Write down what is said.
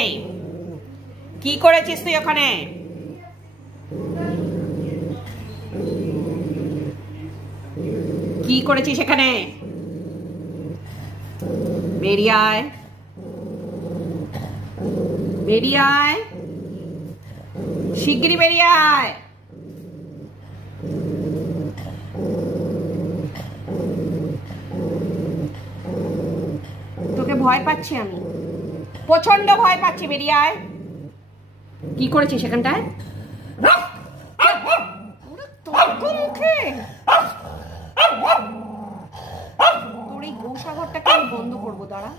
এই কি করেছিস তুই ওখানে? কি করেছিস এখানে? বেরিয়ে আয়, বেরিয়ে আয়, শিগগিরই বেরিয়ে আয়। তোকে ভয় পাচ্ছি, আমি প্রচন্ড ভয় পাচ্ছি। বেরিয়ে আয়। কি করেছিস সেখানটায়? মুখে তোর এই গোসাঘরটাকে আমি বন্ধ করবো, দাঁড়া।